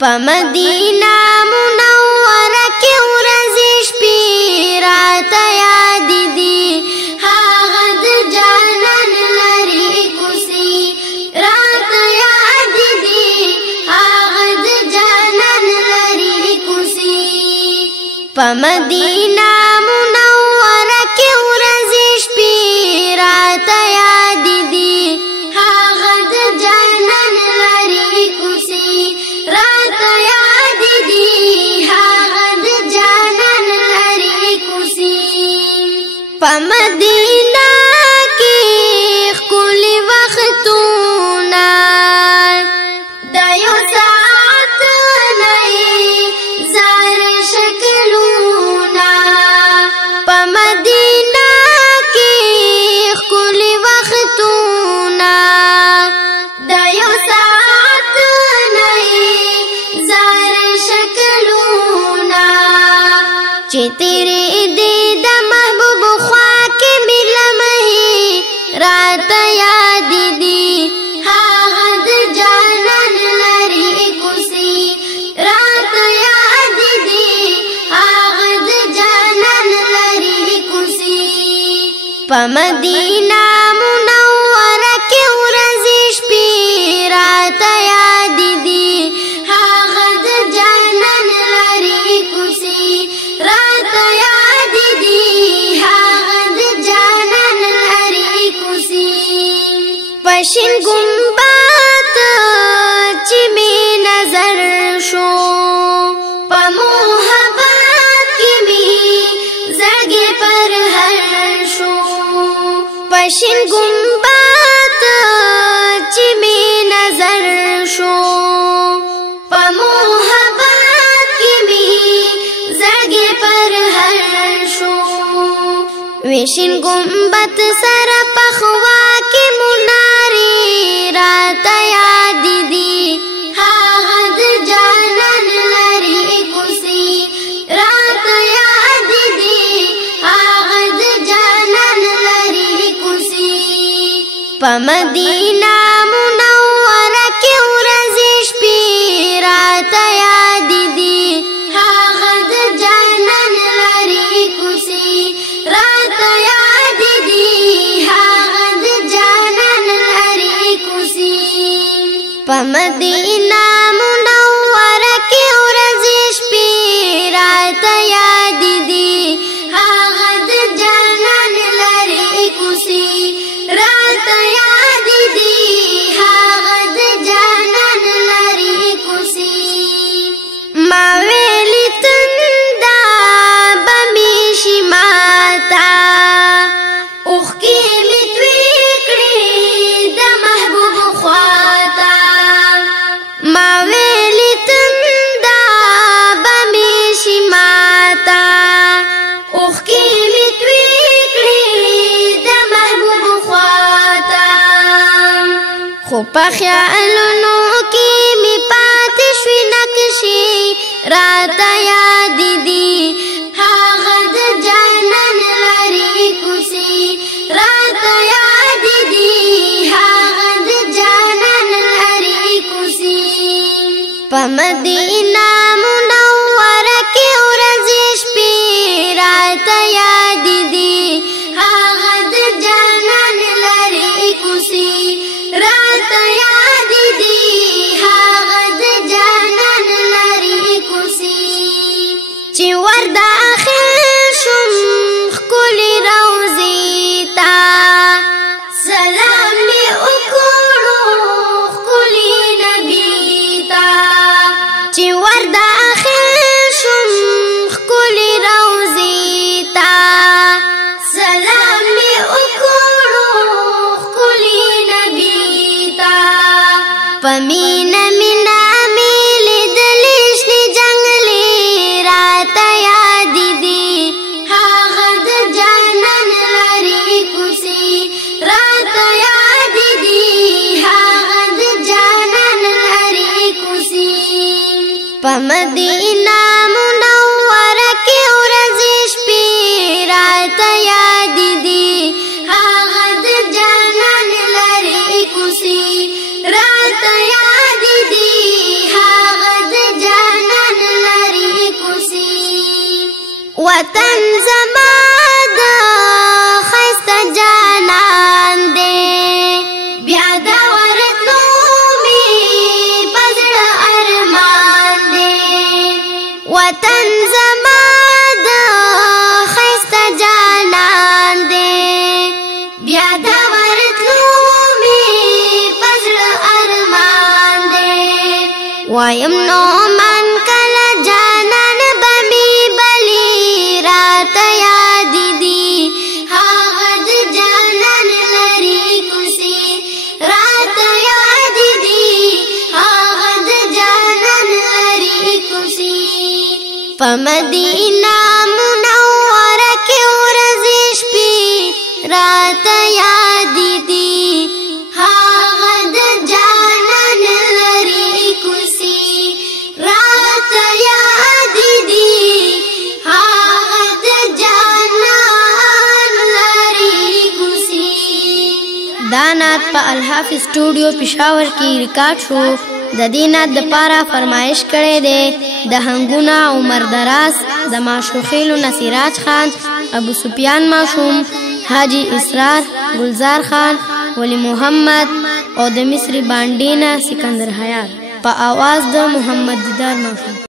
په مدینه منوره کې ورځې شپې راته یاد دي هغه د جانان لرې کوڅې راته یاد دي هغه د جانان لرې کوڅې په مدینه منوره کې ورځې شپې راته یاد دي هغه د جانان لرې کوڅې راته یاد دي هغه د جانان لرې کوڅې په مدینه کې ښکلي وختونه د یو ساعت نه زار شکلونه په مدینه کې ښکلي وختونه د یو ساعت نه زار شکلونه چې تیرې دې د محبوب خوا کې ملمحې راته یاد دي هغه د جانان لرې کوڅې راته یاد دي هغه د جانان لرې کوڅې په مدینه منوره کې ورځې شپې راته یاد دي هغه د جانان لرې کوڅې راته یاد دي هغه د جانان لرې کوڅې په شین ګمبد چې مې نظر شو په محبت کې مې زړګی پر هر شو په شین ګمبد چې مې نظر شو په محبت کې مې زړګی پر هر شو ویشین ګمبد سره په خوا کې منارې راته یاد دي هغه د جانان لرې کوڅې راته یاد دي هغه د جانان لرې کوڅې په مدینه منوره کې ورځې شپې راته یاد دي هغه د جانان لرې کوڅې راته یاد دي هغه د جانان لرې کوڅې په مدینه منوره کې ورځې شپې راته یاد دي هغه د جانان لرې کوڅې راته یاد دي هغه د جانان لرې کوڅې ما ویلي تنده به مې شي ماته اوښکې مې توی کړې د محبوب خواته ما ویلي تنده به مې شي ماته اوښکې مې توی کړې د محبوب خواته خو په خیالونو کې مې پاتې شوې نقشې راته یاد دي هغه د جانان لرې کوڅې راته یاد دي هغه د جانان لرې کوڅې په مدینه منوره کې ورځې شپې راته یاد دي هغه د جانان لرې کوڅې راته یاد دي هغه د جانان لرې کوڅې چې ور داخل شم ښکلې روضې ته سلام مې وکړو ښکلې نبي ته چې ور داخل شم ښکلې روضې ته سلام مې وکړو ښکلې نبي ته په مینه مینه مې لیدلې شنې جنګلې راته یاد دي هغه د جانان لرې کوڅې راته یاد دي هغه د جانان لرې کوڅې په مدینه منوره کې ورځې شپې راته یاد دي هغه د جانان لرې کوڅې راته یاد دي هغه د وطن زما د ښایسته جانان دی بیا د ورتلو مې په زړه ارمان دی وطن زما د ښایسته جانان دی بیا د ورتلو مې په زړه ارمان دی وایم نو من کله جانان به مې بلي راته یاد دي هغه د جانان لرې کوڅې راته یاد دي هغه د جانان لرې کوڅې په مدینه منوره کې ورځې شپې راته یاد دي هغه د جانان لرې کوڅې راته یاد دي هغه د جانان لرې کوڅې دا نعت په الحافظ سټوډیو پېښور کې ریکارډ شو د دې نعت دپاره فرمایش کړی دی د هنګونه عمر دراز د ماشوخیلو نصیراج خان ابو سفیان ماشوم حاجی اسرار گلزار خان ولی محمد او د مصری بانډینا سکندر حیات په آواز د محمد دیدار ماشوم